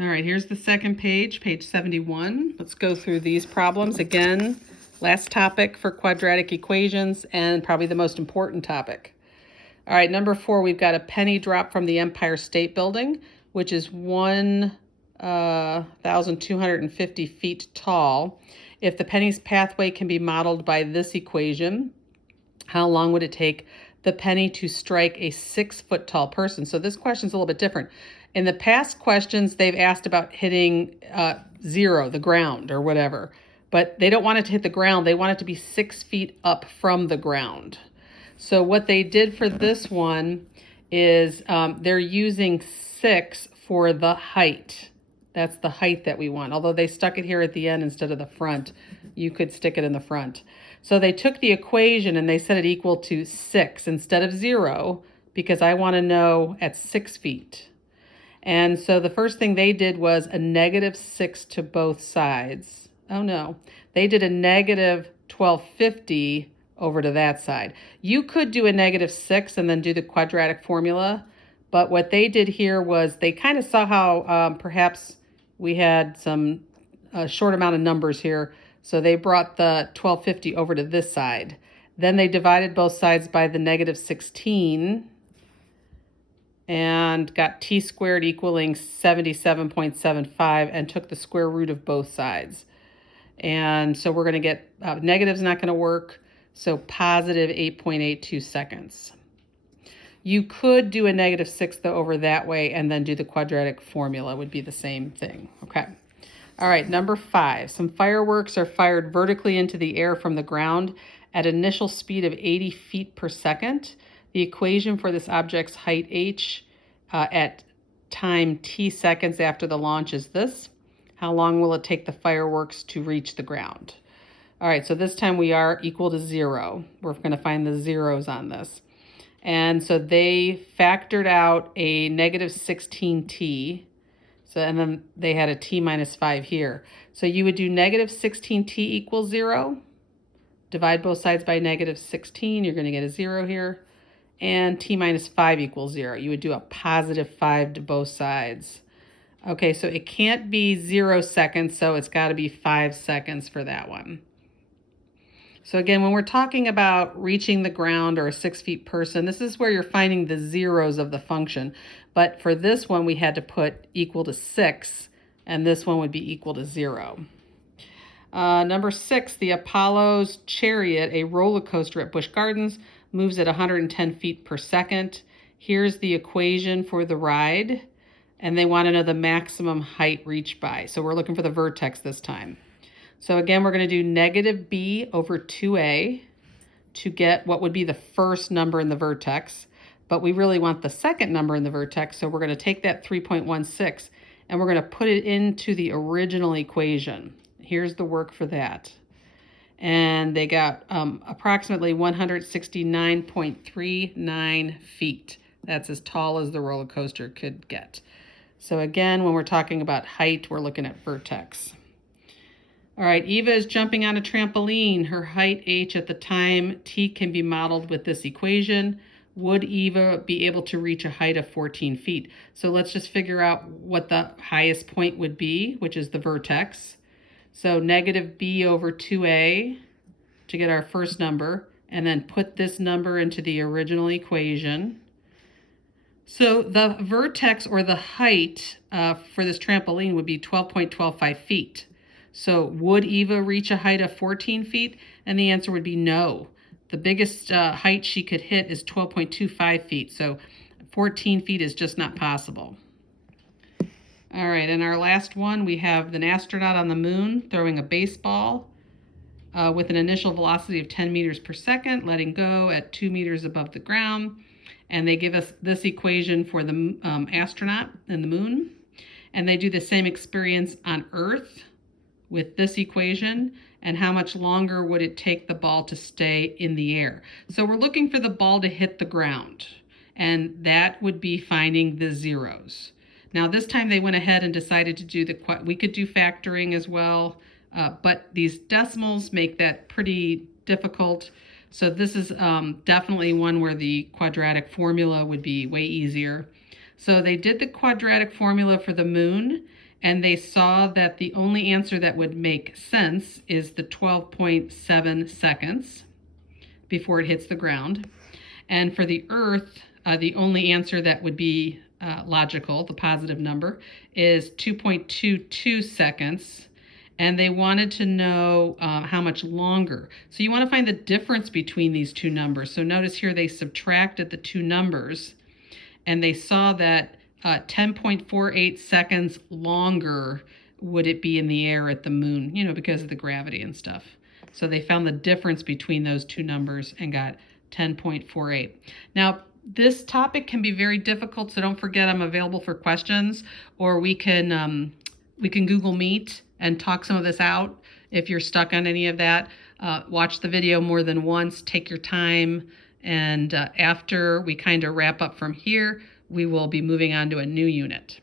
All right, here's the second page, page 71. Let's go through these problems. Again, last topic for quadratic equations and probably the most important topic. All right, number 4, we've got a penny drop from the Empire State Building, which is 1,250 feet tall. If the penny's pathway can be modeled by this equation, how long would it take the penny to strike a 6-foot tall person? So this question's a little bit different. In the past questions, they've asked about hitting zero, the ground or whatever, but they don't want it to hit the ground. They want it to be 6 feet up from the ground. So what they did for this one is they're using 6 for the height. That's the height that we want. Although they stuck it here at the end instead of the front, you could stick it in the front. So they took the equation and they set it equal to 6 instead of 0 because I want to know at 6 feet. And so the first thing they did was a -6 to both sides. Oh no, they did a -1250 over to that side. You could do a -6 and then do the quadratic formula, but what they did here was they kind of saw how perhaps we had some short amount of numbers here, so they brought the 1250 over to this side. Then they divided both sides by the -16 and got t squared equaling 77.75 and took the square root of both sides. And so we're going to get, negative's not going to work, so positive 8.82 seconds. You could do a -6 though over that way and then do the quadratic formula, would be the same thing. Okay. All right, number 5. Some fireworks are fired vertically into the air from the ground at initial speed of 80 feet per second. The equation for this object's height h at time t seconds after the launch is this. How long will it take the fireworks to reach the ground? All right, so this time we are equal to 0. We're going to find the zeros on this. And so they factored out a -16t. So, and then they had a t minus 5 here. So you would do -16t equals 0. Divide both sides by -16. You're going to get a 0 here. And t minus 5 equals 0. You would do a +5 to both sides. Okay, so it can't be 0 seconds, so it's got to be 5 seconds for that one. So again, when we're talking about reaching the ground or a 6 feet person, this is where you're finding the zeros of the function. But for this one, we had to put equal to 6, and this one would be equal to 0. Number 6, the Apollo's Chariot, a roller coaster at Busch Gardens, moves at 110 feet per second. Here's the equation for the ride, and they want to know the maximum height reached by. So we're looking for the vertex this time. So again, we're going to do -b over 2a to get what would be the first number in the vertex, but we really want the second number in the vertex, so we're going to take that 3.16 and we're going to put it into the original equation. Here's the work for that. And they got approximately 169.39 feet. That's as tall as the roller coaster could get. So again, when we're talking about height, we're looking at vertex. All right, Eva is jumping on a trampoline. Her height h at the time t can be modeled with this equation. Would Eva be able to reach a height of 14 feet? So let's just figure out what the highest point would be, which is the vertex. So -b over 2a to get our first number, and then put this number into the original equation. So the vertex or the height for this trampoline would be 12.25 feet. So would Eva reach a height of 14 feet? And the answer would be no. The biggest height she could hit is 12.25 feet. So 14 feet is just not possible. All right, and our last one, we have an astronaut on the moon throwing a baseball with an initial velocity of 10 meters per second, letting go at 2 meters above the ground. And they give us this equation for the astronaut and the moon. And they do the same experience on Earth with this equation. And how much longer would it take the ball to stay in the air? So we're looking for the ball to hit the ground. And that would be finding the zeros. Now this time they went ahead and decided to do we could do factoring as well, but these decimals make that pretty difficult. So this is definitely one where the quadratic formula would be way easier. So they did the quadratic formula for the moon, And they saw that the only answer that would make sense is the 12.7 seconds before it hits the ground. And for the Earth, the only answer that would be logical, the positive number, is 2.22 seconds. And they wanted to know how much longer. So you want to find the difference between these two numbers. So notice here they subtracted the two numbers, and they saw that 10.48 seconds longer would it be in the air at the moon, because of the gravity and stuff. So they found the difference between those two numbers and got 10.48. Now, this topic can be very difficult, so don't forget I'm available for questions, or we can Google Meet and talk some of this out. If you're stuck on any of that, watch the video more than once, take your time, and after we kind of wrap up from here, we will be moving on to a new unit.